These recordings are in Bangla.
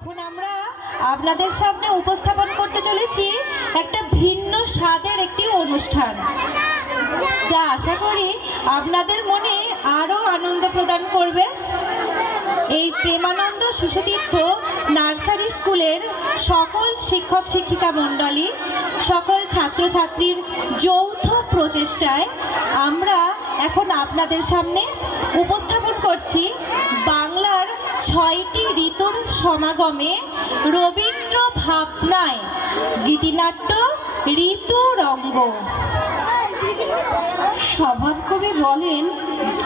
এখন আমরা আপনাদের সামনে উপস্থাপন করতে চলেছি একটা ভিন্ন স্বাদের একটি অনুষ্ঠান, যা আশা করি আপনাদের মনে আরও আনন্দ প্রদান করবে। এই প্রেমানন্দ শিশুতীর্থ নার্সারি স্কুলের সকল শিক্ষক শিক্ষিকা মণ্ডলী, সকল ছাত্রছাত্রীর যৌথ প্রচেষ্টায় আমরা এখন আপনাদের সামনে উপস্থাপন করছি বাংলার ৬টি ঋতুর সমাগমে রবীন্দ্র ভাবনায় গীতিনাট্য ঋতুরঙ্গ। স্বভাবকবি বলেন,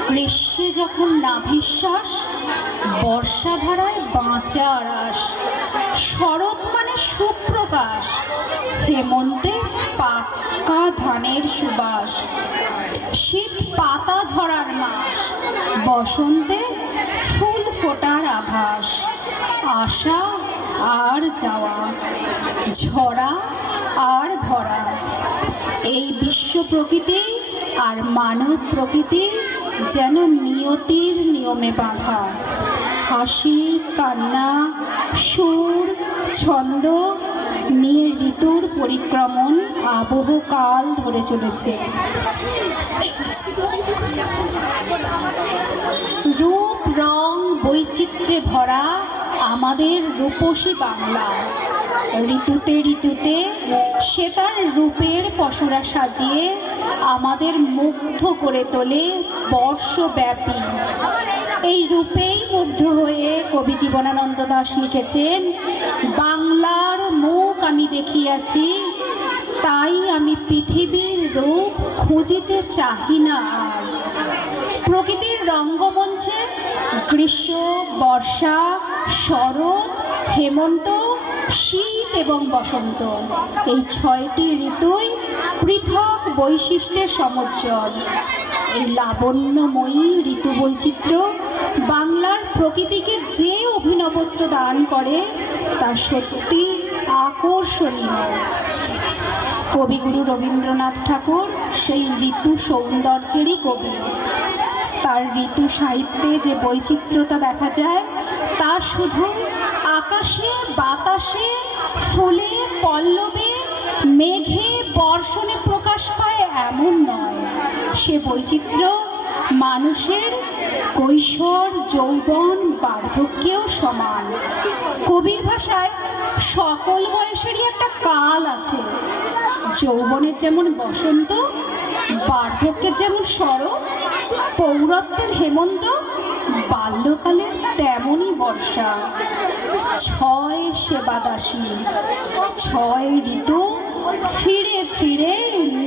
গ্রীষ্মে যখন নাভিশ্বাস, বর্ষাধারায় বাঁচার আশ, শরৎ মানে সুপ্রকাশ, হেমন্তে পাকা ধানের সুবাস, শীত পাতা ঝরার মাস, বসন্তে ফুল ফোটার আভাস, আসা আর যাওয়া, ঝরা আর ভরা। এই বিশ্ব প্রকৃতি আর মানব প্রকৃতি যেন নিয়তির নিয়মে বাঁধা। হাসি, কান্না, সুর, ছন্দ নিয়ে ঋতুর পরিক্রমণ আবহকাল ধরে চলেছে। রূপ রং বৈচিত্র্যে ভরা আমাদের রূপসী বাংলা। ঋতুতে ঋতুতে সে তার রূপের পসরা সাজিয়ে আমাদের মুগ্ধ করে তোলে বর্ষব্যাপী। এই রূপেই মুগ্ধ হয়ে কবি জীবনানন্দ দাশ লিখেছেন, বাংলার মুখ আমি দেখিয়াছি, তাই আমি পৃথিবীর রূপ খুঁজিতে চাহি না আর। প্রকৃতির রঙ্গমঞ্চে গ্রীষ্ম, বর্ষা, শরৎ, হেমন্ত, শীত এবং বসন্ত, এই ৬টি ঋতুই পৃথক বৈশিষ্ট্যের সমজ্জ্বল। এই লাবণ্যময়ী ঋতু বৈচিত্র্য বাংলার প্রকৃতিকে যে অভিনবত্ব দান করে তা সত্যি আকর্ষণীয়। কবিগুরু রবীন্দ্রনাথ ঠাকুর সেই ঋতু সৌন্দর্যেরই কবি। তার ঋতু সাহিত্যে যে বৈচিত্র্যতা দেখা যায় তা শুধু আকাশে, বাতাসে, ফুলে, পল্লবে, মেঘে, বর্ষণে প্রকাশ পায় এমন নয়। সে বৈচিত্র্য মানুষের কৈশোর, যৌবন, বার্ধক্যেও সমান। কবির ভাষায় সকল বয়সেরই একটা কাল আছে। যৌবনের যেমন বসন্ত, বার্ধক্যের যেমন শরৎ, পৌরত্বের হেমন্ত, বাল্যকালের তেমনই বর্ষা। ৬ সেবাদাসী, ৬ ঋতু ফিরে ফিরে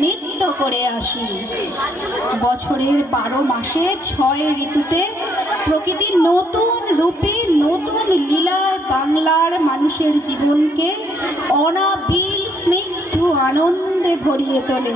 নৃত্য করে আসি। বছরের ১২ মাসে ৬ ঋতুতে প্রকৃতির নতুন রূপে, নতুন লীলায় বাংলার মানুষের জীবনকে অনাবিল স্নিগ্ধ আনন্দে ভরিয়ে তোলে।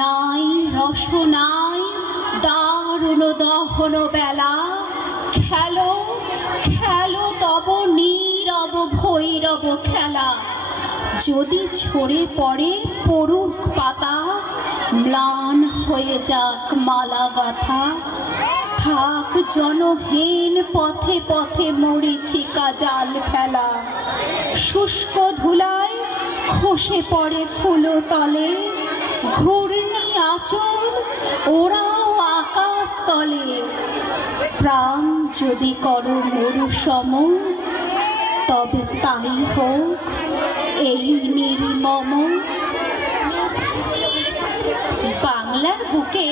নাই রস নাই দারুণ দহন বেলা, খেলো খেলো তব নীরব ভৈরব খেলা। যদি ঝরে পড়ে পড়ুক পাতা, ম্লান হয়ে যাক মালা গাথা, থাক জনহীন পথে পথে মরিচিকা জাল ফেলা, শুষ্ক ধুলায় খসে পড়ে ফুলো তলে, ঘূর্ণি আঁচল ওরাও আকাশ তলে। প্রাণ যদি করো মরুসম, তবে তাই হোক এই নির্মম। বাংলার বুকে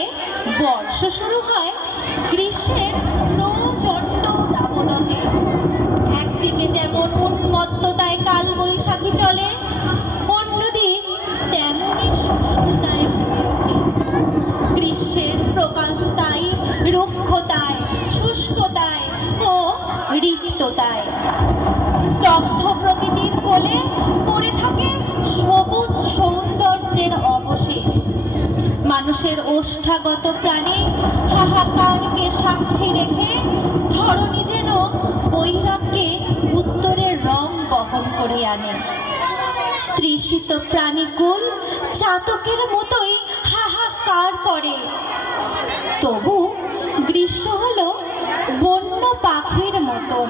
বর্ষ শুরু হয় গ্রীষ্মের প্রচণ্ড দাবদাহে। একদিকে যেমন উন্মত্ততায় কাল বৈশাখী চলে, অন্যদিক তেমনই শুষ্কতায় ভরে ওঠে। গ্রীষ্মের প্রকাশ তাই রুক্ষতায়, শুষ্কতায় ও রিক্ততায়। দগ্ধ প্রকৃতির কোলে পড়ে থাকে সবুজ সৌন্দর্যের অবশেষ। মানুষের ওষ্ঠাগত প্রাণে হাহাকারকে সাক্ষী রেখে ধরণী যেন বৈরাগ্যে উত্তরের রং বহন করে আনে। তৃষিত প্রাণীকুল চাতকের মতোই হাহাকার করে। তবু গ্রীষ্ম হলো বন্য পাখির মতন।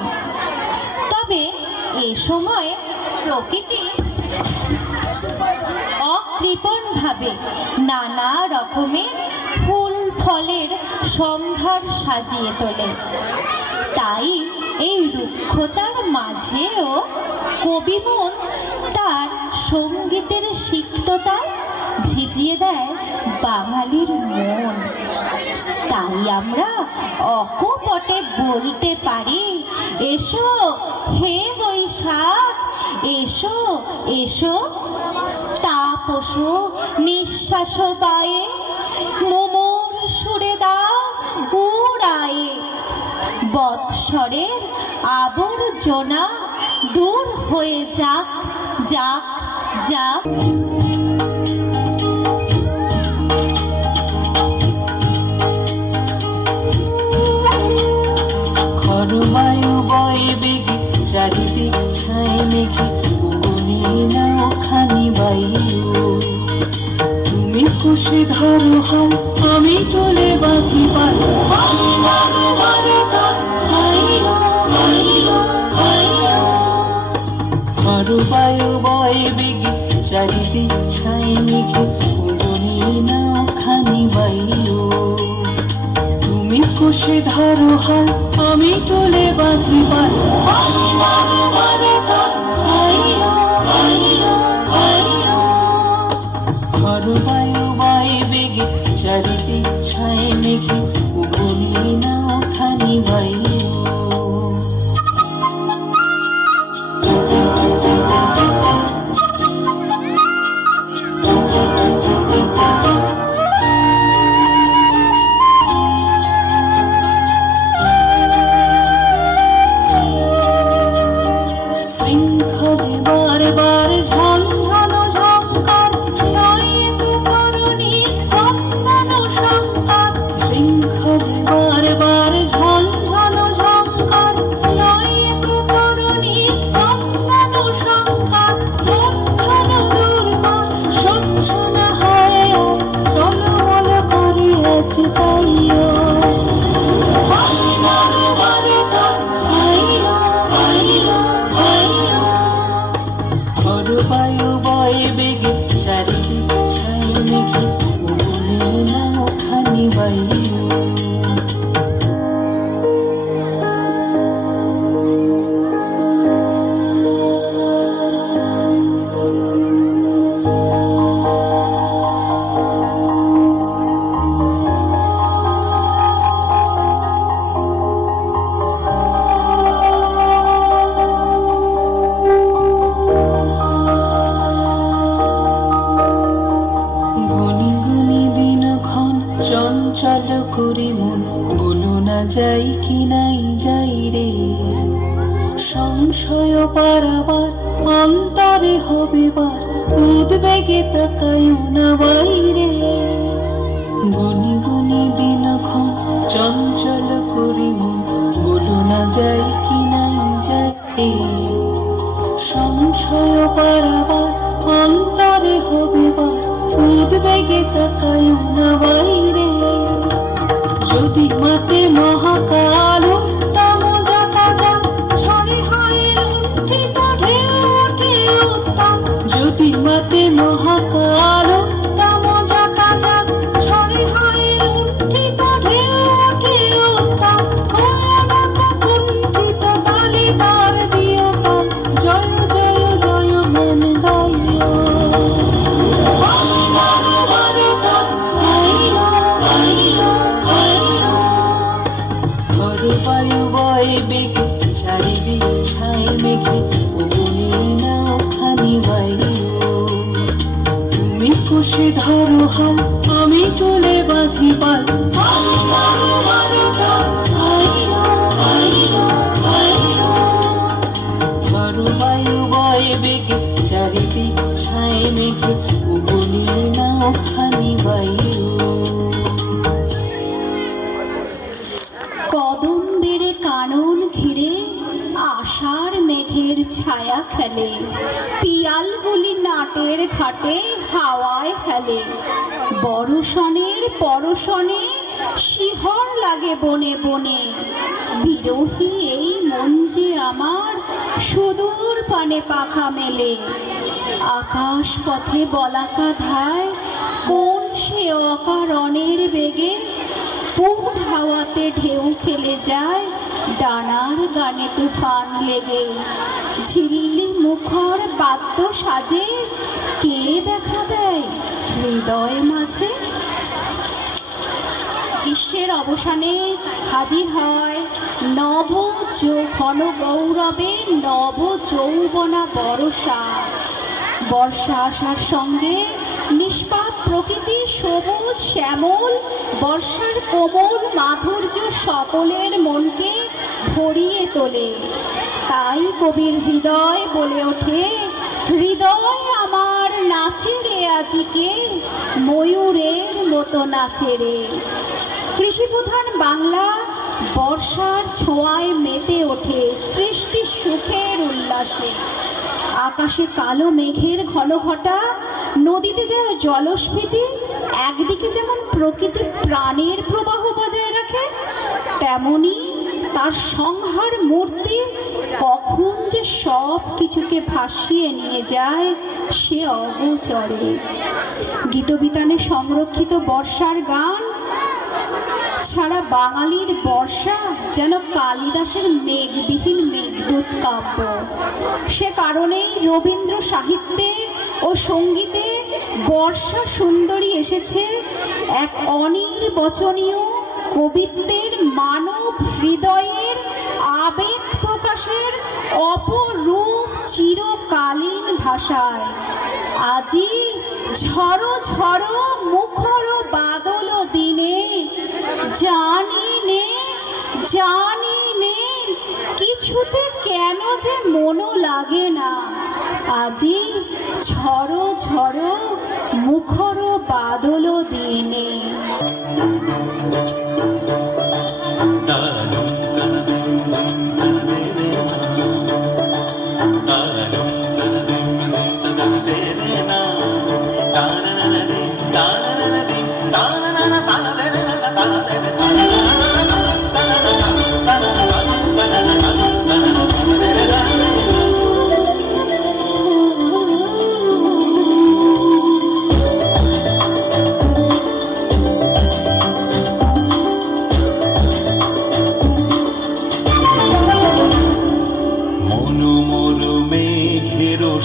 তবে এ সময় প্রকৃতি অকৃপণভাবে নানা রকমের ফুল ফলের সম্ভার সাজিয়ে তোলে। তাই এই রুক্ষতার মাঝেও কবিমন তার সঙ্গীতের সিক্ততায় ভিজিয়ে দেয় বাঙালির মন। তাই আমরা অকপটে বলতে পারি, এসো হে বৈশাখ, এসো এসো। তাপসো নিঃশ্বাস বায়ে, মোমোর সুরে দাও উড়ায়ে। বৎসরের আবর্জনা দূর হয়ে যাক যাক যাক। খরবায়ু বয়ে বেগে চারিদিক ছায় মেঘে, উগনি নাও খানি বায়ু। তুমি খুশি ধরো হাল, আমি তোলে বাঁধি পাল। খরবায়ু বয়ে বেগে চারিদিক ছায় মেঘে, উগনি নাও খানি বায়ু। তুমি খুশি ধরো হাল, আমি তোলে বাঁধি পাল। খরবায়ু বয়ে বেগে চারিদিক ছায় মেঘে, উগনি নাও খানি বায়ু। শৃঙ্খলে বারবার ঝনঝন ঝঙ্কার, নয় তু করুণীর কঙ্গন সংকার। শৃঙ্খলে বারবার ঝনঝন ঝঙ্কার, নয় তু করুণীর কঙ্গন সংকার। বন্ধন দুর্বল সহ্য না হয় আর, টলমল করিয়াছে তাইও। খরবায়ু বয়ে বেগে চারিদিক ছায় মেঘে, উগনি নাও খানি বায়ু। গুনি গুনি দিনক্ষণ চঞ্চল করি মন, বলো না যাই কি নাই যাই রে। সংশয় পারাবার অন্তরে হবে বার, উদ্বেগে তাকায়ও না বাইরে। গুনি গুনি দিনক্ষণ চঞ্চল করি মন, বলো না যাই কি নাই যাই রে। সংশয় পারাবার অন্তরে হবে বার, উদ্বেগে তাকায়ও না বাইরে। যদি মাতে মহা বায়ু বয়ে বেগে চারিদিক ছায় মেঘে ওগুলি নাও খানি বায়ু তুমি কষে ধরো হাল আমি তুলে বাঁধি পাল মারো মারো মারো টান আইরো আইরো আইরো মারো বায়ু বয়ে বেগে চারিদিক ছায় মেঘে ওগুলি নাও খানি বায়ু কদম বেড়ে কানন ঘিরে আষাঢ় মেঘের ছায়া খেলে পিয়ালগুলি নাটের ঘাটে হাওয়ায় খেলে বরষণের পরশনে শিহর লাগে বনে বনে বিরহী এই মন যে আমার সুদূর পানে পাখা মেলে আকাশ পথে বলাকা ধায় কোন সে অকারণের বেগে পূব হাওয়াতে ঢেউ খেলে যায় ডানার গানে তুফান লেগে ঝিল্লি মুখর বাদ্য সাজে কে দেখা দেয় হৃদয় মাঝে গ্রীষ্মের অবসানে হাজির হয় নব ঘন গৌরবে নব যৌবনা বর্ষা বর্ষা আসার সঙ্গে নিষ্পাপ প্রকৃতি সবুজ শ্যামল বর্ষার কোমল মাধুর্য সকলের মনকে ভরিয়ে তোলে তাই কবির হৃদয় বলে ওঠে হৃদয় আমার নাচে রে আজিকে ময়ূরের মতো নাচে রে কৃষিপ্রধান বাংলা বর্ষার ছোঁয়ায় মেতে ওঠে সৃষ্টি সুখের উল্লাসে আকাশে কালো মেঘের ঘন ঘটা নদীতে যেন জলস্ফীতি একদিকে যেমন প্রকৃতি প্রাণের প্রবাহ বজায় রাখে তেমনি তার সংহার মূর্তি কখন যে সব কিছুকে ভাসিয়ে নিয়ে যায় সে অগোচরে গীতবিতানে সংরক্ষিত বর্ষার গান ছাড়া বাঙালির বর্ষা যেন কালিদাসের মেঘবিহীন মেঘদূত কাব্য সে কারণেই রবীন্দ্র সাহিত্যে ও সঙ্গীতে বর্ষা সুন্দরী এসেছে এক অনির্বচনীয় কবিত্বের মানব হৃদয়ের আবেগ প্রকাশের অপরূপ চিরকালীন ভাষায় আজি ঝড়ো ঝড়ো মুখর বাদল দিনে জানি নে কিছুতে কেন যে মনও লাগে না আজি ঝড়ো ঝড়ো মুখর বাদল দিনে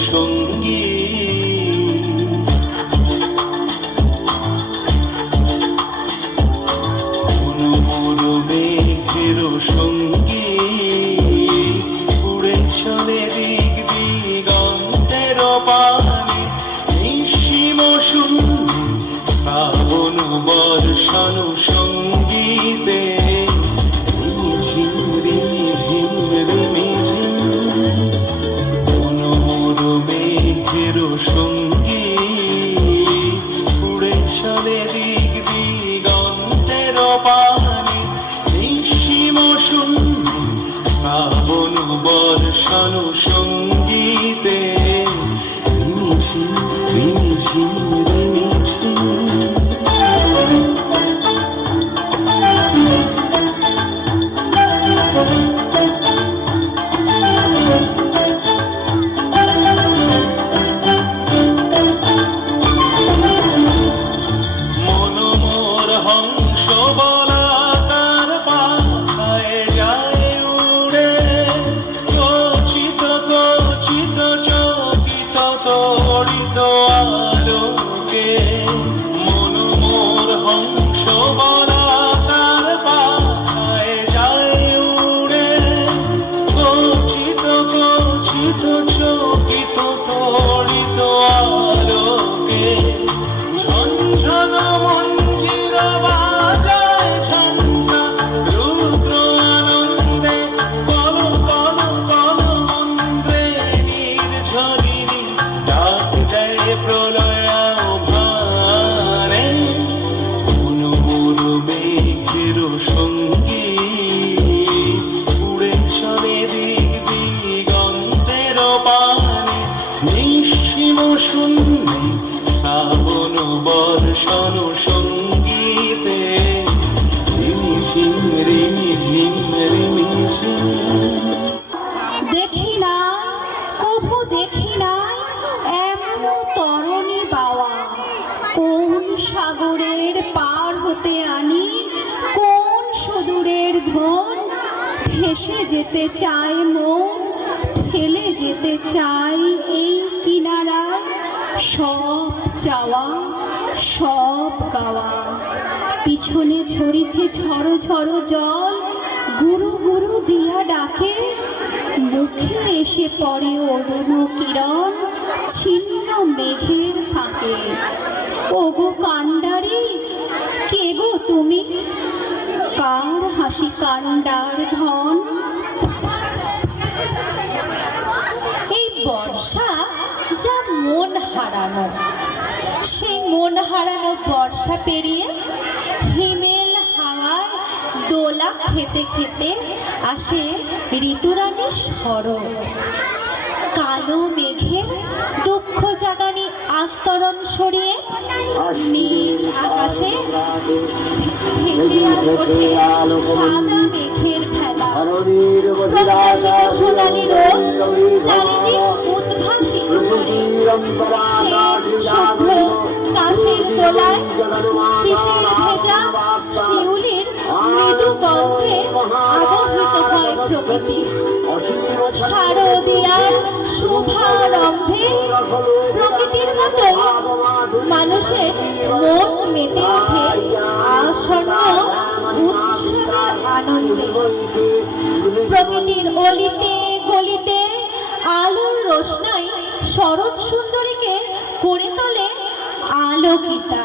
সঙ্গী মেঘের সঙ্গী উড়ে চলে দিক দিগন্তের পানে নিঃসীম শূন্য শ্রাবণ বর্ষণ সঙ্গীতে মেঘের সঙ্গী উড়ে চলে দিক দিগন্তের পানে নিঃসীম শূন্য শ্রাবণ বর্ষণ সঙ্গীতে রিমিঝিম রিমিঝিম রিমিঝিম মাঝে। দেখি নাই, কভু দেখি নাই এমন তরণী বাওয়া। কোন সাগরের পার হতে আনি, কোন সুদূরের ধন। ভেসে যেতে চায় মন, ফেলে যেতে চাই এই কিনারায়। সব চাওয়া, সব গাওয়া। পিছনে ঝরিছে ঝড়ো ঝড়ো জল, গুরু গুরু দিয়া ডাকে। মুখে এসে পড়ে অরুণ কিরণ, ছিন্ন মেঘের ফাঁকে। ওগো কান্ডারি, কে গো তুমি? কার হাসি কান্ডার ধন? এই বর্ষা যা মন হারানো, সেই মন হারানো বর্ষা পেরিয়ে হিমেল হাওয়ায় দোলা খেতে খেতে আসে ঋতুরানী শরৎ। কালো মেঘের দুঃখ জাগানি আস্তরণ সরিয়ে নীল আকাশে ভেসে ওঠে সাদা মেঘের ভেলা। প্রত্যাশিত সোনালি রোদ চারিদিক উদ্ভাসিত করে। শ্বেত শুভ্র কাশের দোলায় শিশির ভেজা শিউলির মৃদু গন্ধে আবহিত হয় প্রকৃতি। শারদীয়ার শুভারম্ভে প্রকৃতির মতোই মানুষের মন মেতে ওঠে আসন্ন উৎসবের আনন্দে। প্রকৃতির অলিতে গলিতে আলোর রোশনাই শরৎ সুন্দরীকে করে তোলে আলোকিতা।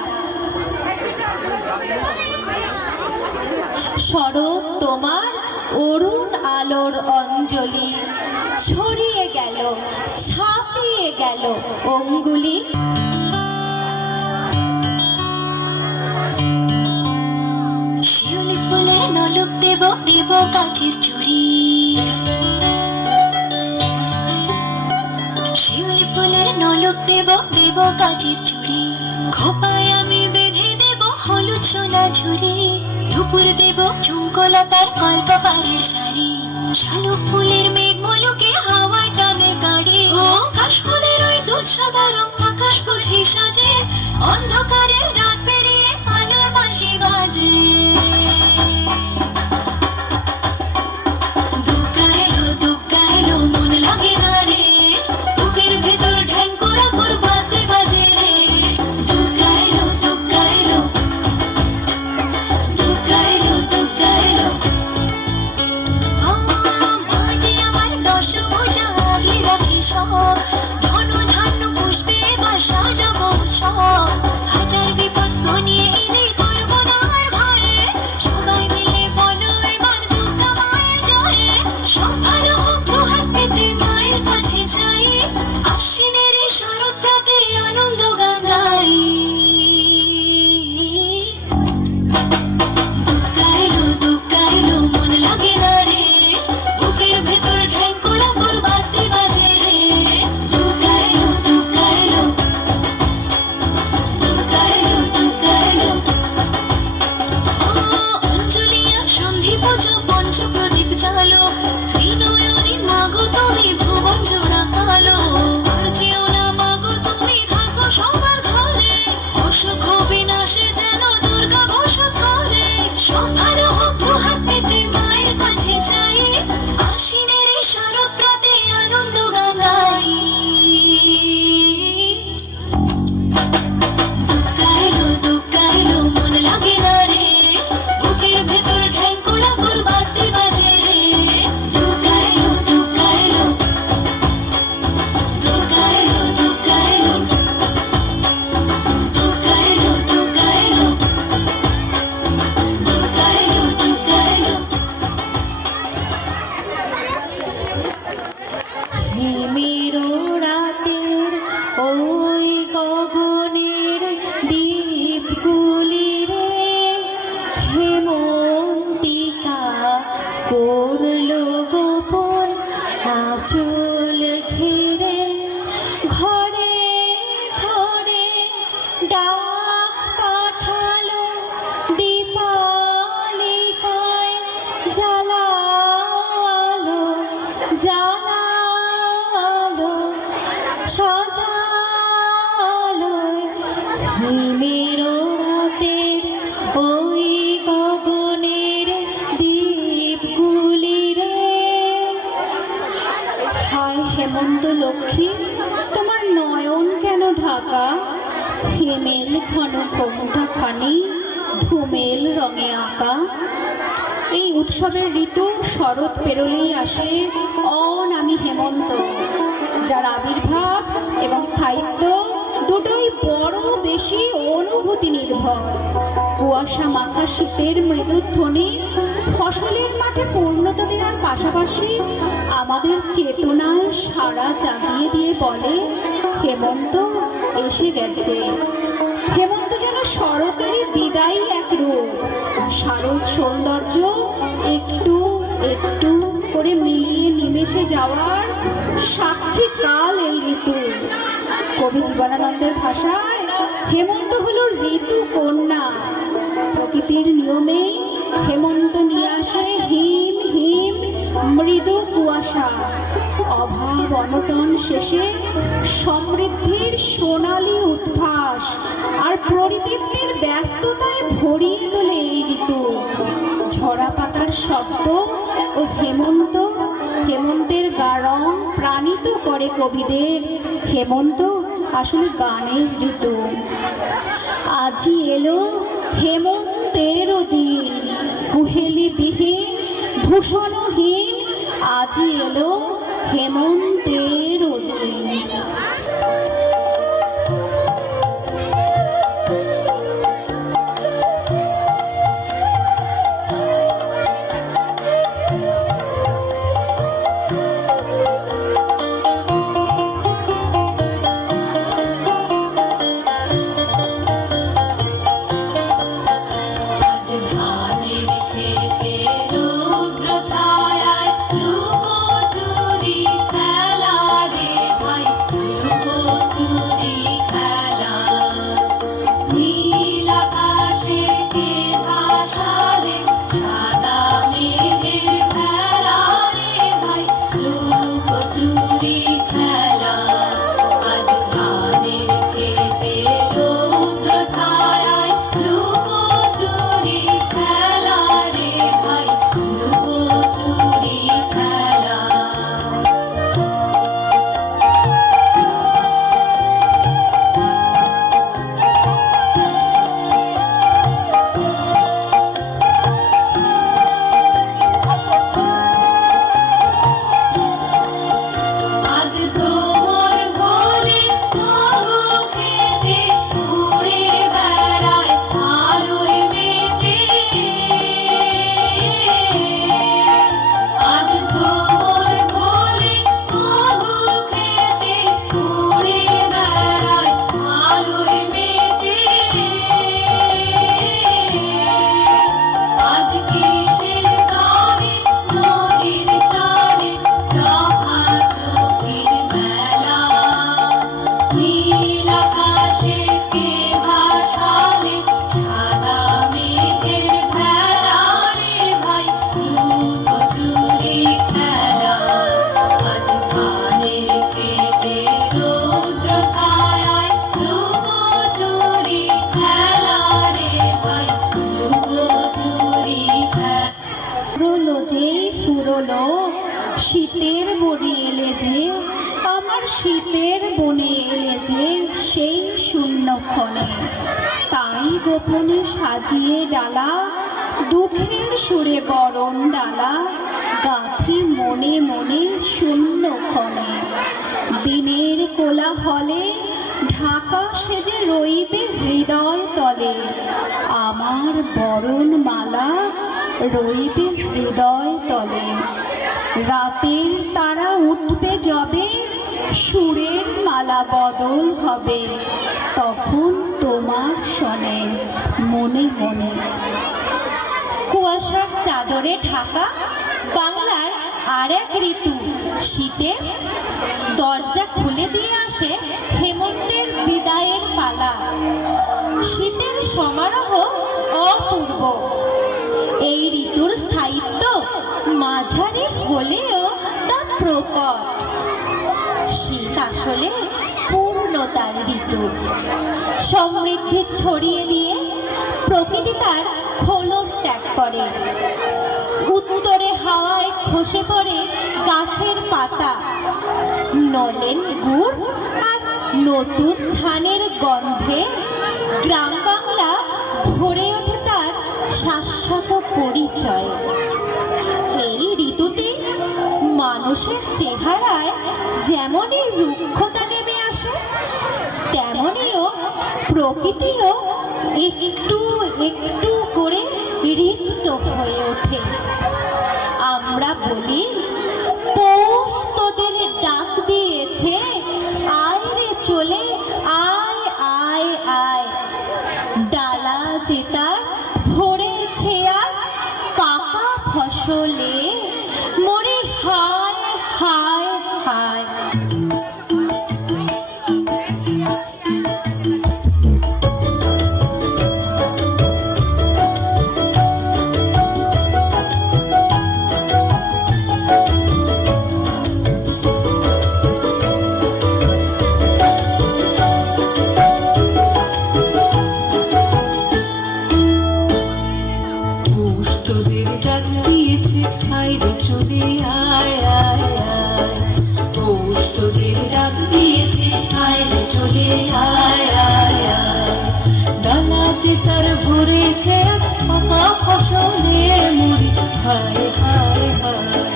শরৎ তোমার অরুণ আলোর অঞ্জলি, ছড়িয়ে গেল ছাপিয়ে গেল অঙ্গুলি। শিউলি ফুলের নলক দেব দেব কাঠের চুড়ি। শিউলি ফুলের নলক দেব দেব কাঠের চুড়ি। খোপায় আমি বেঁধে দেব হলুদ সোনা ঝুড়ি। দুপুর দেব ঝুমকোলতার কল্প পাড়ের শাড়ি। শালুক ফুলের মেঘ মলকে হাওয়ায় টানে গাড়ি। কাশফুলের ওই দুধ সাদা রং আকাশ বুঝি সাজে। অন্ধকারের রাত পেরিয়ে আলোর বাঁশি বাজে। দুক্কা এলো মন লাগে না রে। বুকের ভেতর ঢ্যাং করা করবাতে বাজে রে। দুক্কা এলো দুক্কা এলো দুক্কা এলো দুক্কা এলো। মাঝে আমার দশ বোঝা আগলে রাখি সব। ধন ধান্য পুষ্পে এবার সাজাবো সব। হাজার বিপদ নিয়ে এনে করবো না আর ভয়ে। সবাই মিলে বলো এবার দুর্গা মায়ের জয়ে। সব ভালো হোক দুহাত পেতে মায়ের কাছে যাই। আশ্বিনের এই শরৎ প্রাতে আনন্দ গান গাই। দুক্কা এলো মন লাগে না রে। বুকের ভেতর ঢ্যাং করা করবাতে বাজে রে। দুক্কা এলো দুক্কা এলো দুক্কা এলো দুক্কা এলো। অঞ্জলিয়া সন্ধি পুজো পঞ্চ প্রদীপ জালো। ত্রিনয়নী মাগো তুমি ভুবন জোড়া কালো। আর যেও না মাগো তুমি থাকো সবার ঘরে। অসুখ বিনাশে যেন দুর্গা বসত করে। সব ভালো হোক দুহাত পেতে মায়ের কাছে যাই। আশ্বিনের এই শরৎ প্রাতে আনন্দ গান গাই। দুক্কা এলো মন লাগে না রে। বুকের ভেতর ঢ্যাং করা করবাতে বাজে রে। দুক্কা এলো দুক্কা এলো দুক্কা এলো দুক্কা এলো দুক্কা এলো দুক্কা এলো দুক্কা এলো দুক্কা এলো। হিমেরো রাতের ওই গগনের দ্বীপগুলি রে হেমন্তিকা করল গোপন আঁচল ঘিরে। ঘরে ঘরে ডাক পাঠালো দীপালিকায় জ্বালাও হেমন্ত লক্ষ্মী, তোমার নয়ন কেন ঢাকা? হেমেল ঘন ঘোমটাখানি ধুমেল রঙে আঁকা। এই উৎসবের ঋতু শরৎ পেরোলেই আসে অনামী হেমন্ত, যার আবির্ভাব এবং স্থায়িত্ব দুটোই বড় বেশি অনুভূতি নির্ভর। কুয়াশা মাখা শীতের মৃদুধ্বনি ফসলের মাঠে পূর্ণতা দেওয়ার পাশাপাশি আমাদের চেতনায় সাড়া জাগিয়ে দিয়ে বলে, হেমন্ত এসে গেছে। হেমন্ত যেন শরতেরই বিদায়ী এক রূপ। শারদ সৌন্দর্য একটু একটু করে মিলিয়ে নিমেষে যাওয়ার সাক্ষী কাল এই ঋতু। কবি জীবনানন্দের ভাষায় হেমন্ত হলো ঋতু কন্যা। প্রকৃতির নিয়মে হেমন্ত নিয়ে আসে হিম হিম মৃদু কুয়াশা। অভাব অনটন শেষে সমৃদ্ধির সোনালী উদ্ভাস আর পরিতৃপ্তির ব্যস্ততায় ভরিয়ে তোলে এই ঋতু। ঝরা পাতার শব্দ ও হেমন্তের গারং প্রাণিত করে কবিদের। হেমন্ত আসলে গানের ঋতু। আজি এলো হেমন্তেরও দিন, কুহেলি বিহীন ভূষণহীন। আজি এলো হেমন্তেরও দিন। শীতের বনে এলে যে, আমার শীতের বনে এলে যে সেই শূন্যক্ষণে। তাই গোপনে সাজিয়ে ডালা, দুঃখের সুরে বরণ ডালা, গাঁথি মনে মনে শূন্যক্ষণে। দিনের কোলাহলে ঢাকা সেজে রইবে হৃদয় তলে, আমার বরণ মালা রইবে হৃদয় তলে। রাতের তারা উঠবে যবে, সুরের মালা বদল হবে, তখন তোমার শোনে মনে মনে। কুয়াশার চাদরে ঢাকা বাংলার আর এক ঋতু শীতে। দরজা খুলে দিয়ে আসে হেমন্তের বিদায়ের পালা। শীতের সমারোহ অপূর্ব। এই ঋতুর স্থায়িত্ব মাঝারি হলেও তা প্রকট। শীত আসলে পূর্ণতার ঋতু। সমৃদ্ধি ছড়িয়ে দিয়ে প্রকৃতি তার খোলস ত্যাগ করে। উত্তরে হাওয়ায় খসে পড়ে গাছের পাতা, নলেন গুড় আর নতুন ধানের গন্ধে গ্রাম বাংলা ভরে ওঠে তার শাশ্বত পরিচয়। এই ঋতুতে মানুষের চেহারায় যেমনই রুক্ষতা নেমে আসে, তেমনিও প্রকৃতিও একটু একটু করে রিক্ত হয়ে ওঠে। আমরা বলি, পৌষ তোদের ডাক দিয়েছে, আয় রে চলে আয় আয় আয়। ডালা জেতার ভরেছে আজ পাকা ফসলে, মরে হায় হায় হায়। তোদের ডাক দিয়েছে, আয় রে চলে আয় আয় আয়। পৌষ তোদের ডাক দিয়েছে, আয় রে চলে আয় আয় আয়। ডালা যে তার ভরেছে পাকা ফসলে, মুড়ি হায় হায় হায়।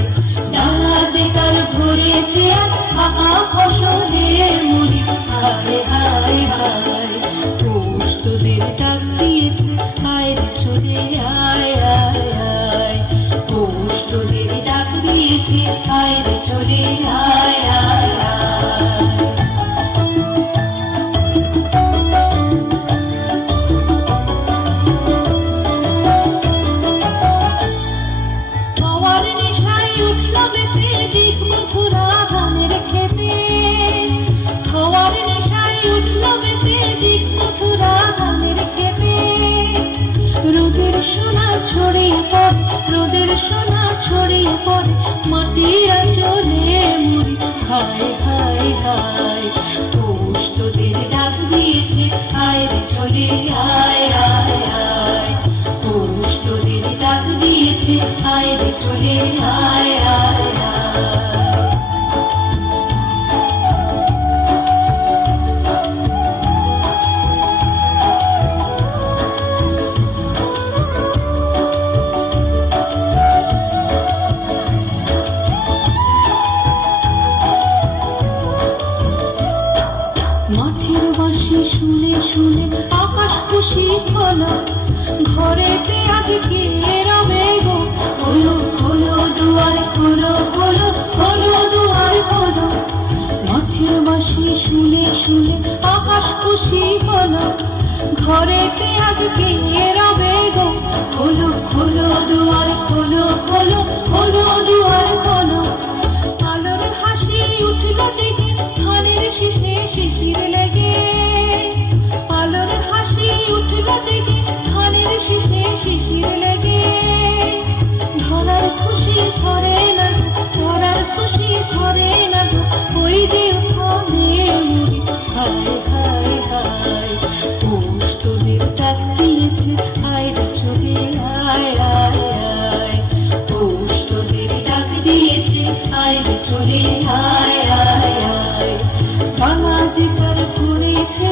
ডালা যে তার ভরেছে পাকা ফসলে, মুড়ি হায় হায় হায়। পৌষ তোদের ডাক দিয়েছে, আয় রে চলে আয় আয় আয়। পৌষ তোদের ডাক দিয়েছে, আয় রে চলে আয় আয় আয়। হাওয়ার নেশায় উঠল মেতে দিক মথুরা ধানের খেতে। হাওয়ার নেশায় উঠল মেতে দিক মথুরা ধানের খেতে। রোদের সোনা ছড়িয়ে পড়ে, রোদের সোনা ছড়িয়ে পড়ে মাটির আঁচলে, মুড়ি হায় হায় হায়। পৌষ তোদের ডাক দিয়েছে, আয় রে চলে আয় আয় আয়। পৌষ তোদের ডাক দিয়েছে, আয় রে চলে আয় আয় আয়। মাঠের বাঁশি শুনে শুনে আকাশ খুশি হলো, ঘরেতে আজ কে রবে গো। খোলো খোলো দুয়ার খোলো, খোলো খোলো দুয়ার খোলো। মাঠের বাঁশি শুনে শুনে আকাশ খুশি হলো, ঘরেতে আজ কে রবে গো। খোলো খোলো দুয়ার খোলো, খোলো খোলো দুয়ার খোলো। আলোর হাসি উঠল জেগে ধানের শীষে শিশির লেগে। আলোর হাসি উঠল জেগে ধানের শীষে শিশির লেগে। ধরার খুশি ধরে না গো, ধরার খুশি ধরে না গো, ওই যে ওখানে মুড়ি হায় হায় হায়। পৌষ তোদের ডাক দিয়েছে, আয় রে চলে আয় আয় আয়। পৌষ তোদের ডাক দিয়েছে, আয় রে চলে আয় আয় আয়। ডালা যে তার ভরেছে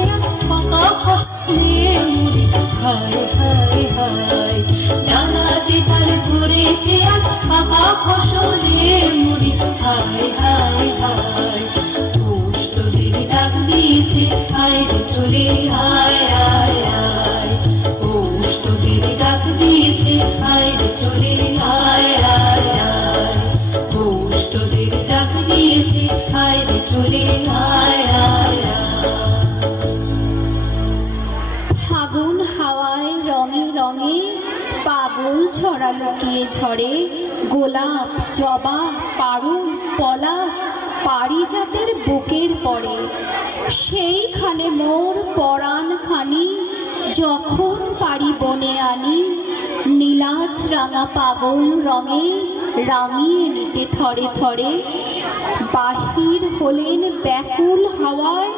পাকা ফসলে, মুড়ি হায় হায় হায়। ডালা যে তার ভরেছে আজ পাকা ফসলে, মুড়ি হায় হায় হায়। পৌষ তোদের ডাক দিয়েছে, আয় রে চলে আয় আয় আয়। পৌষ তোদের ডাক দিয়েছে, আয় রে চলে আয় আয় আয়। পৌষ তোদের ডাক দিয়েছে, আয় রে চলে আয় আয় আয়। ফাগুন হাওয়ায় রঙে রঙে পাগল ছড়া লুকিয়ে ঝরে। গোলাপ জবা পারুল পলাশ পারিজাতের বুকের পরে। সেইখানে মোর পরাণ খানি, যখন পারি বনে আনি। নীলাজ রাঙা পাগল রঙে রাঙিয়ে নিতে থরে থরে। বাহির হলেন ব্যাকুল হাওয়ায়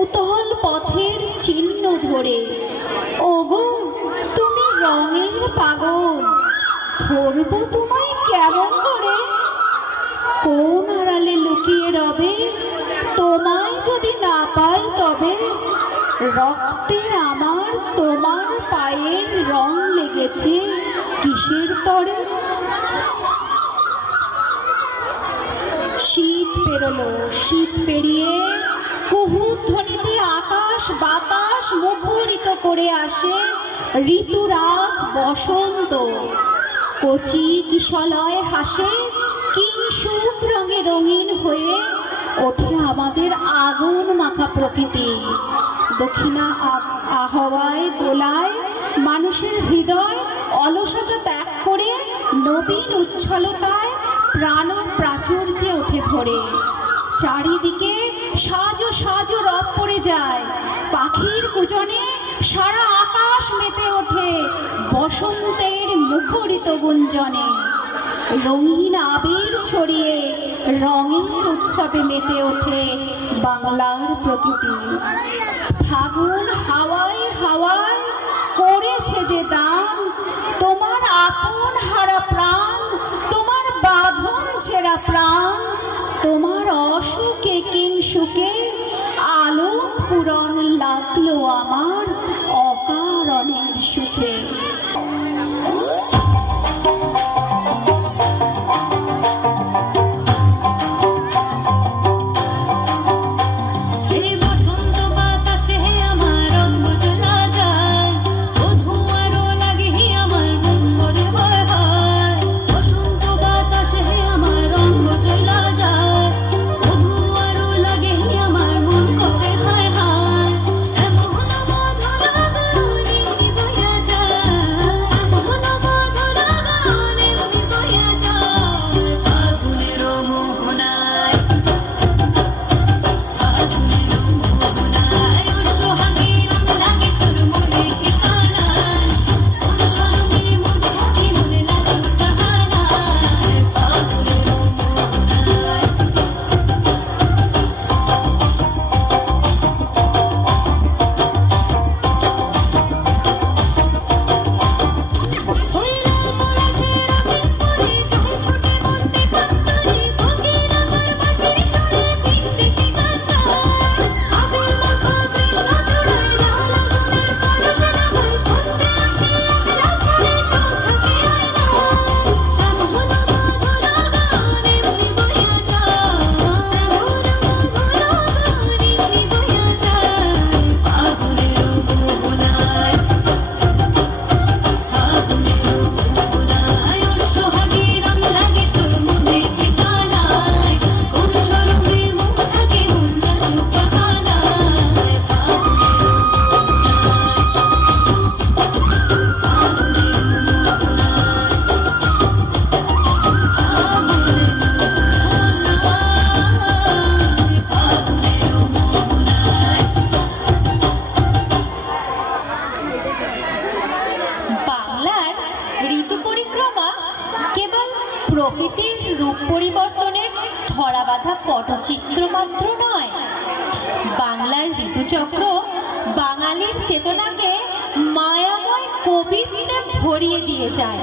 উতল পথের চিহ্ন ধরে। ওগো তুমি রঙের পাগল, ধরবো তোমায় কেমন করে? কোন আড়ালে লুকিয়ে রবে, তোমায় যদি না পাই তবে। রক্তে আমার তোমার পায়ের রং লেগেছে কিসের তরে? শীত পেরোলো, শীত পেরিয়ে কুহুধ্বনিতে আকাশ বাতাস মুখরিত করে আসে ঋতুরাজ বসন্ত। কচি কিশলয় হাসে, কিংসুক রঙে রঙিন হয়ে ওঠে আমাদের আগুন মাখা প্রকৃতি। দক্ষিণা আহওয়ায় দোলায় মানুষের হৃদয় অলসতা ত্যাগ করে নবীন উচ্ছলতায় প্রাণ প্রাচুর্যে ওঠে ভরে। চারিদিকে সাজো সাজো রব পড়ে যায়, পাখির কুজনে সারা আকাশ মেতে ওঠে বসন্তের মুখরিত গুঞ্জনে। রঙিন আবির ছড়িয়ে রঙের উৎসবে মেতে ওঠে বাংলার প্রকৃতি। ফাগুন হাওয়ায় হাওয়ায় করেছে যে দান, তোমার আপন হারা প্রাণ, তোমার বাঁধন ছেঁড়া প্রাণ, তোমার অসুখে কিংসুকে আলোক পূরণ লাগলো আমার অকারণের সুখে। প্রকৃতির রূপ পরিবর্তনের ধরাবাঁধা পটচিত্র মাত্র নয়, বাংলার ঋতুচক্র বাঙালির চেতনাকে মায়াময় কবিত্বে ভরিয়ে দিয়ে যায়।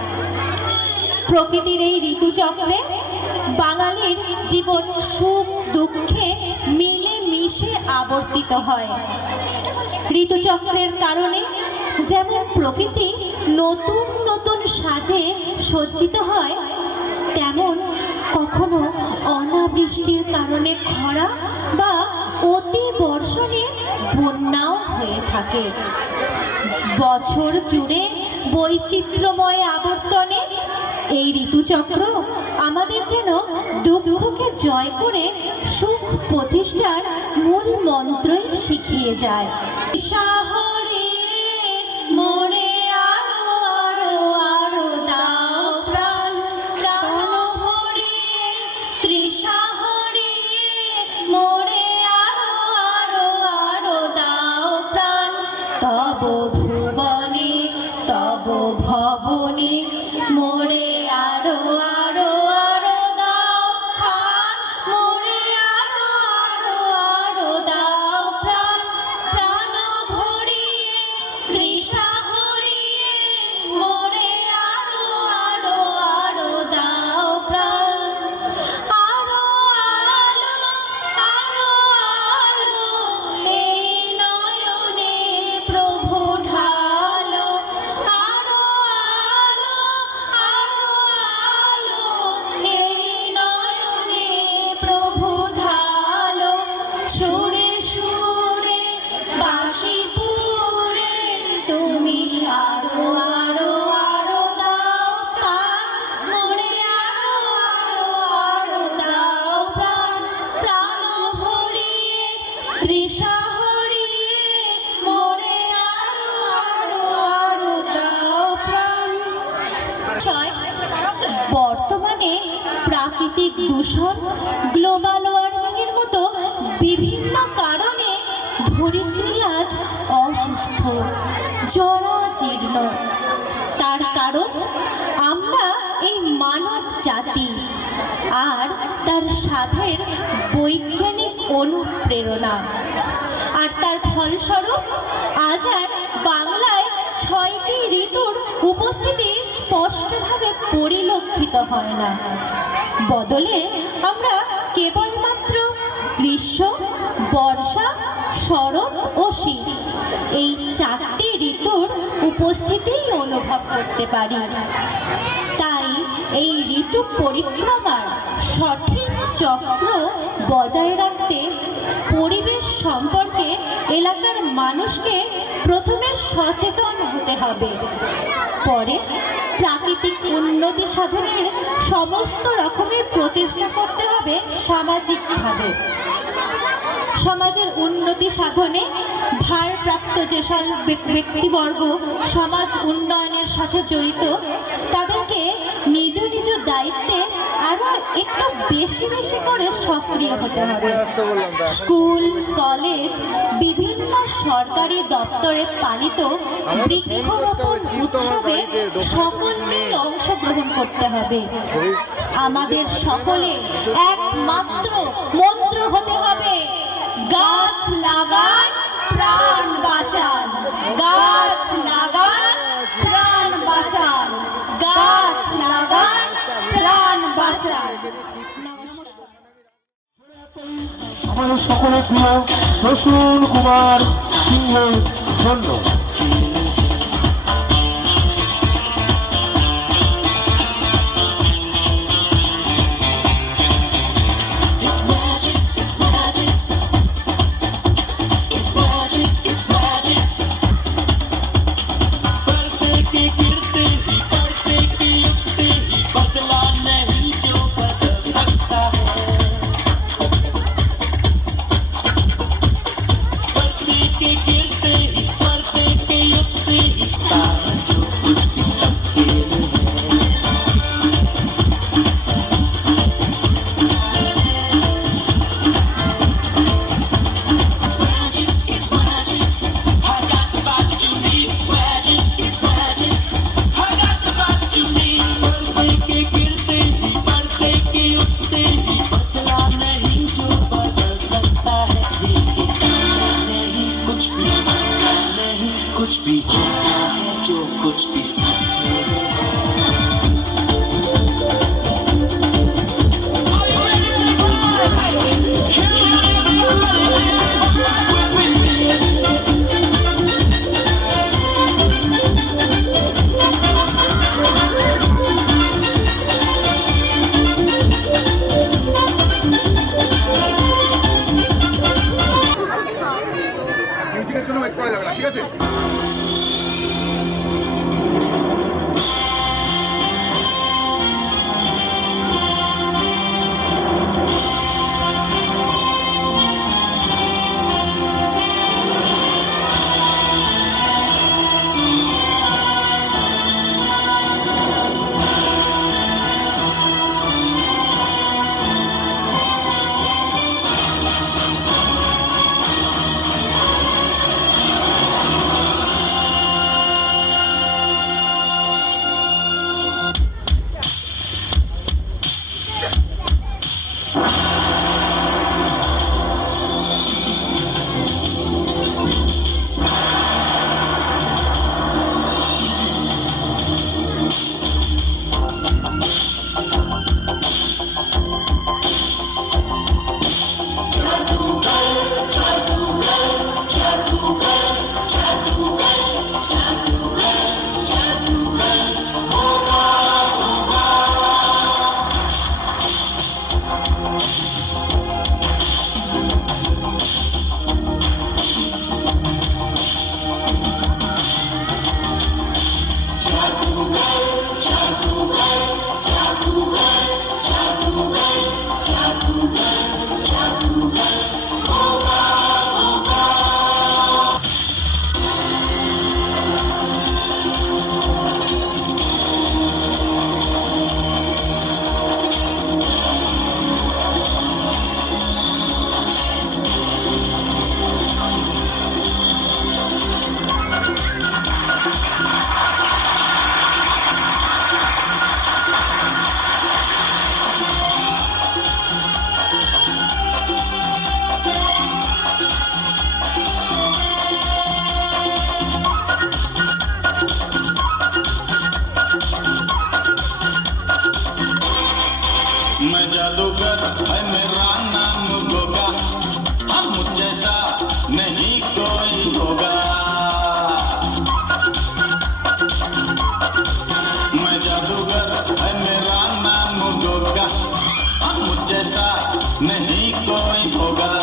প্রকৃতির এই ঋতুচক্রে বাঙালির জীবন সুখ দুঃখে মিলে মিশে আবর্তিত হয়। ঋতুচক্রের কারণে যেমন প্রকৃতি নতুন নতুন সাজে সজ্জিত হয়, তেমন কখনো অনাবৃষ্টির কারণে খরা বা অতি বর্ষণে বন্যাও হয়ে থাকে। বছর জুড়ে বৈচিত্র্যময় আবর্তনে এই ঋতুচক্র আমাদের যেন দুঃখকে জয় করে সুখ প্রতিষ্ঠার মূল মন্ত্রই শিখিয়ে যায়। শহরে মনে আরো আরো আরো দাও প্রাণ, প্রাণ ভরিয়ে ত্রিশহরে মনে আরো আরো আরো দাও প্রাণ। তব ভুবনে তব ভবনে মোরে আরো আরো আরো দাও স্থান, মোরে আরো আরো আরো দাও প্রাণ, প্রাণ ভরিয়ে দূষণ, গ্লোবাল ওয়ার্মিংয়ের মতো বিভিন্ন কারণে ধরিত্রী আজ অসুস্থ, জরাজীর্ণ। তার কারণ আমরা এই মানব জাতি আর তার সাধের বৈজ্ঞানিক অনুপ্রেরণা। আর তার ফলস্বরূপ আজ আর বাংলায় 6টি ঋতুর উপস্থিতি স্পষ্টভাবে পরিলক্ষিত হয় না। বদলে আমরা কেবলমাত্র গ্রীষ্ম, বর্ষা, শরৎ ও শীত এই 4টি ঋতুর উপস্থিতিই অনুভব করতে পারি। তাই এই ঋতু পরিক্রমার সঠিক চক্র বজায় রাখতে পরিবেশ সম্পর্কে এলাকার মানুষকে প্রথমে সচেতন হতে হবে, পরে প্রাকৃতিক উন্নতি সাধনের সমস্ত রকমের প্রচেষ্টা করতে হবে সামাজিকভাবে। সমাজের উন্নতি সাধনে ভারপ্রাপ্ত যেসব ব্যক্তিবর্গ সমাজ উন্নয়নের সাথে জড়িত তাদেরকে নিজ নিজ দায়িত্বে আরো একটু বেশি বেশি করে সক্রিয় হতে হবে। স্কুল, কলেজ, বিভিন্ন সরকারি দপ্তরে পালিত বৃক্ষরোপণ উৎসবে সকলকেই অংশগ্রহণ করতে হবে। আমাদের সকলের একমাত্র মন্ত্র হতে হবে, গাছ লাগান, প্রাণ বাঁচান। গাছ লাগান, প্রাণ বাঁচান। গাছ লাগান, প্রাণ বাঁচান। আমাদের সকলের প্রিয় প্রসূন কুমার সিংহের জন্য कुछ भी होता है जो कुछ भी ঠিক আছে। नहीं कोई होगा।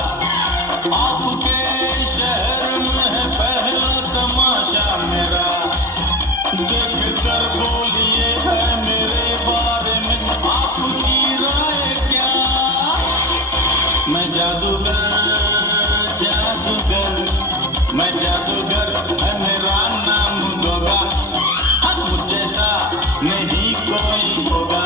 आपके शहर में है पहला तमाशा मेरा, देख कर बोलिए है मेरे बारे में आपकी राय क्या। मैं जादूगर जादूगर मैं जादूगर है मेरा नाम गोगा, अब मुझ जैसा नहीं कोई होगा।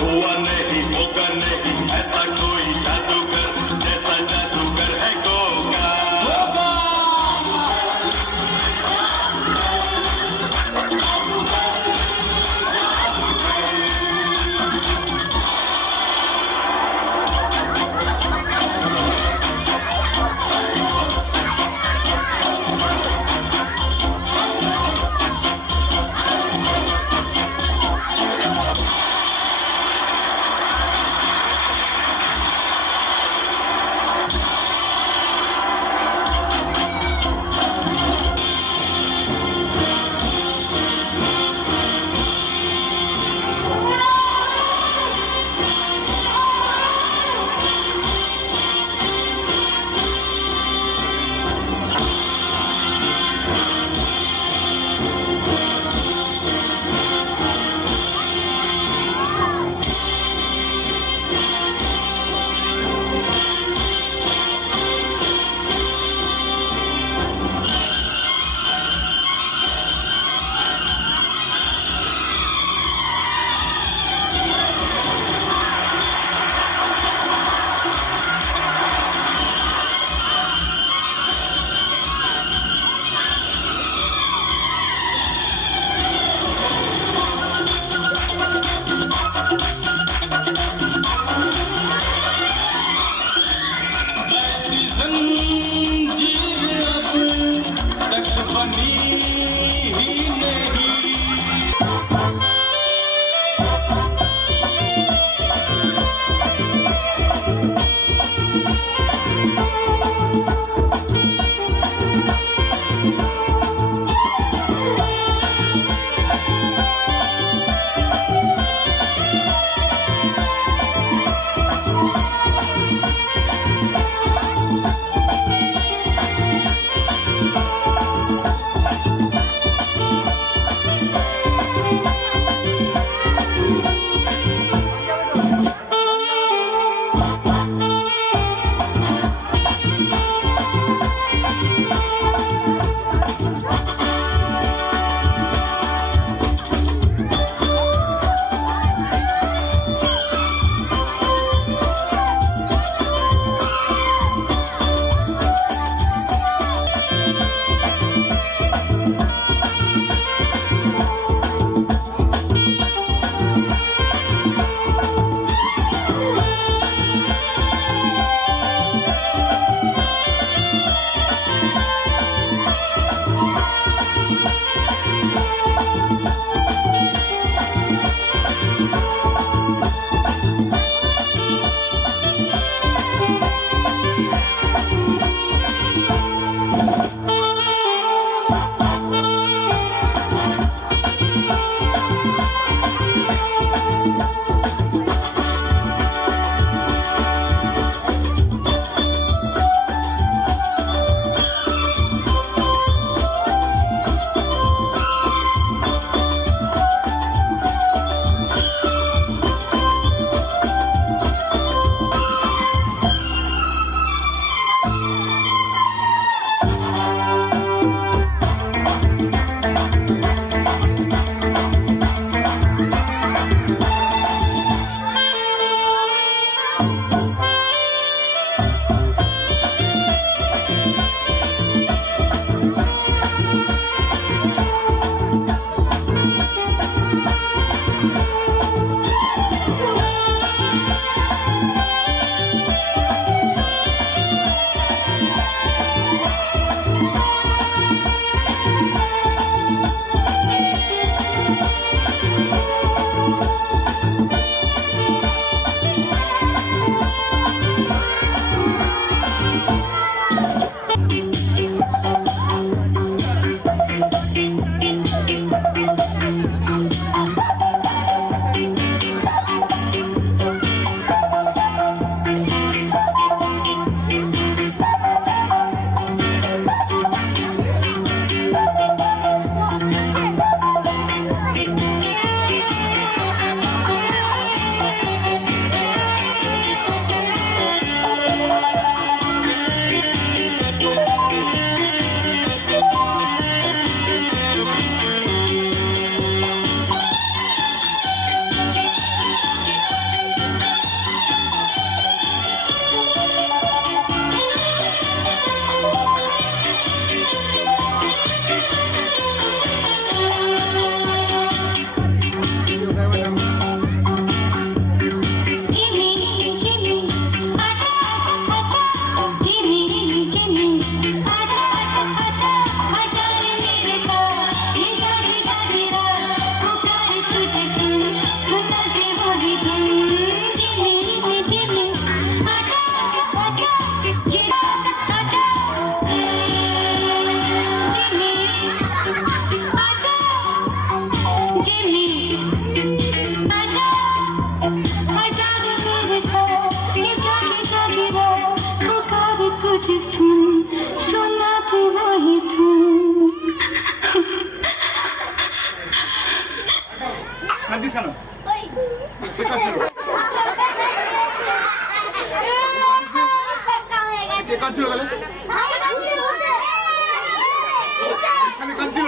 हुआ नहीं होगा नहीं ऐसा कोई जादूगर जैसा जादूगर है गोगा। কে কাঁদছিল গেলে এখানে কাঁদছিল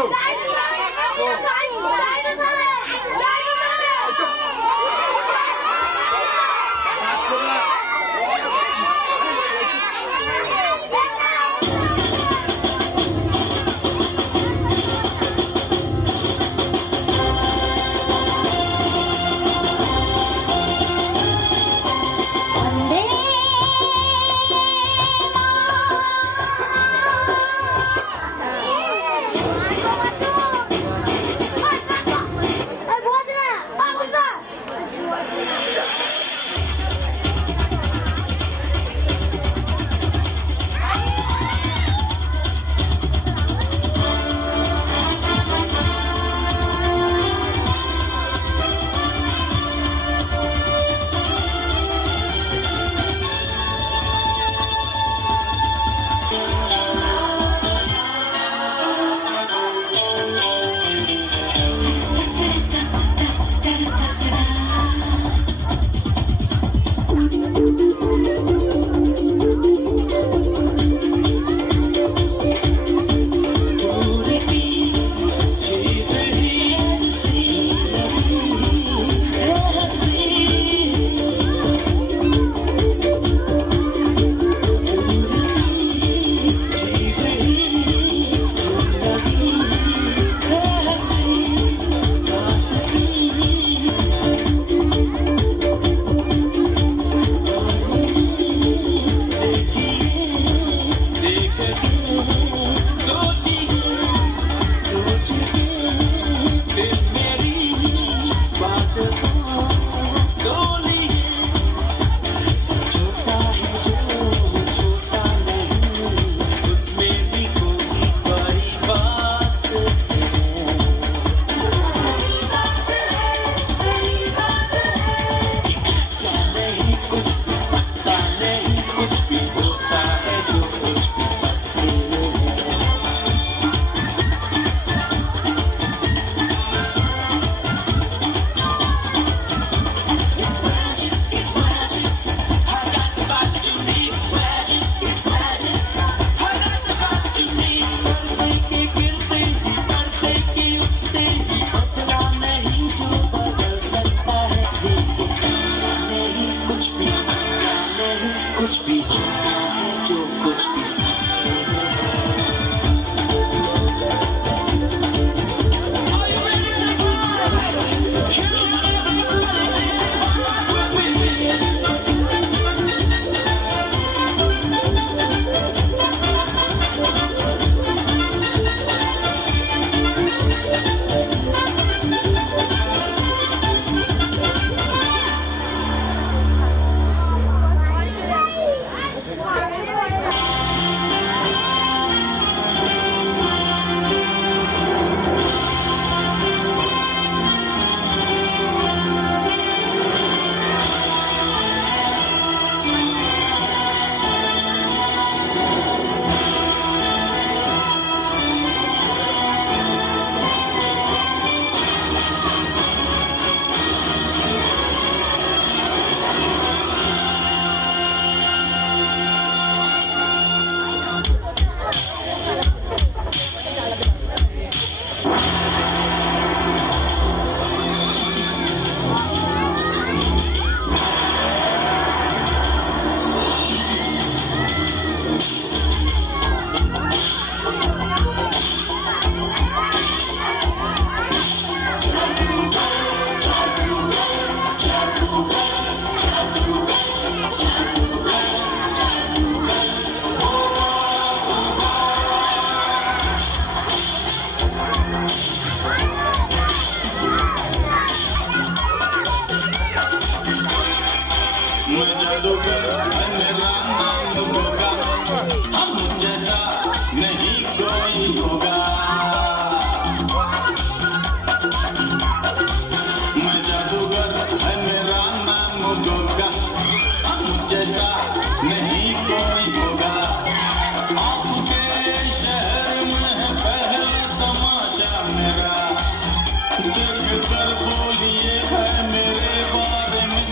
कर बोलिए है मेरे बारे में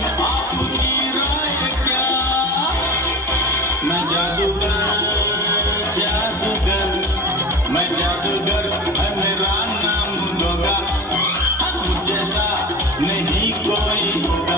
जादूगर है मेरा नाम दोगा मुझ जैसा नहीं कोई होगा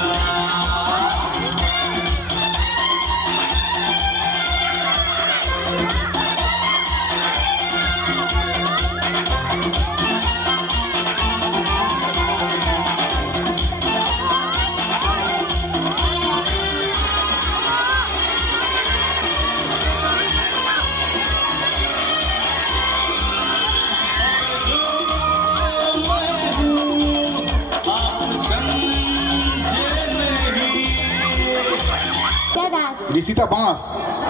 ঋষিতা বাঁশ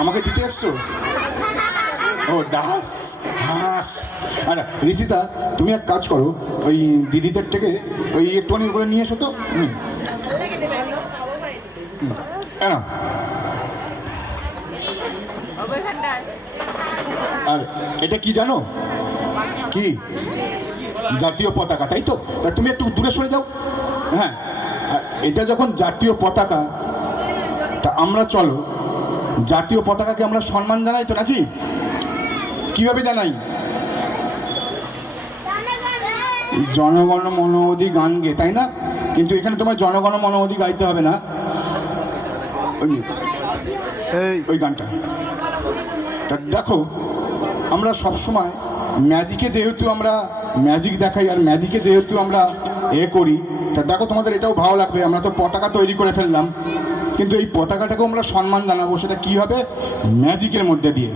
আমাকে দিতে এসছো? ও দাস দাস। আচ্ছা ঋষিতা, তুমি এক কাজ করো, ওই দিদিদের থেকে ওই একটুখানি করে নিয়ে এসো তো। কেন? আর এটা কি জানো? কি? জাতীয় পতাকা, তাই তো? তা তুমি একটু দূরে সরে যাও। হ্যাঁ, আর এটা যখন জাতীয় পতাকা, তা আমরা চলো জাতীয় পতাকাকে আমরা সম্মান জানাই তো নাকি? কিভাবে জানাই? জনগণ মন অধি গান গে, তাই না? কিন্তু এখানে তোমার জনগণ মন অধি গাইতে হবে না, ওই গানটা। তা দেখো, আমরা সবসময় ম্যাজিকে যেহেতু আমরা ম্যাজিক দেখাই আর ম্যাজিকে যেহেতু আমরা করি, তা দেখো তোমাদের এটাও ভালো লাগবে। আমরা তো পতাকা তৈরি করে ফেললাম, কিন্তু এই পতাকাটাকেও আমরা সম্মান জানাবো। সেটা কী হবে? ম্যাজিকের মধ্যে দিয়ে।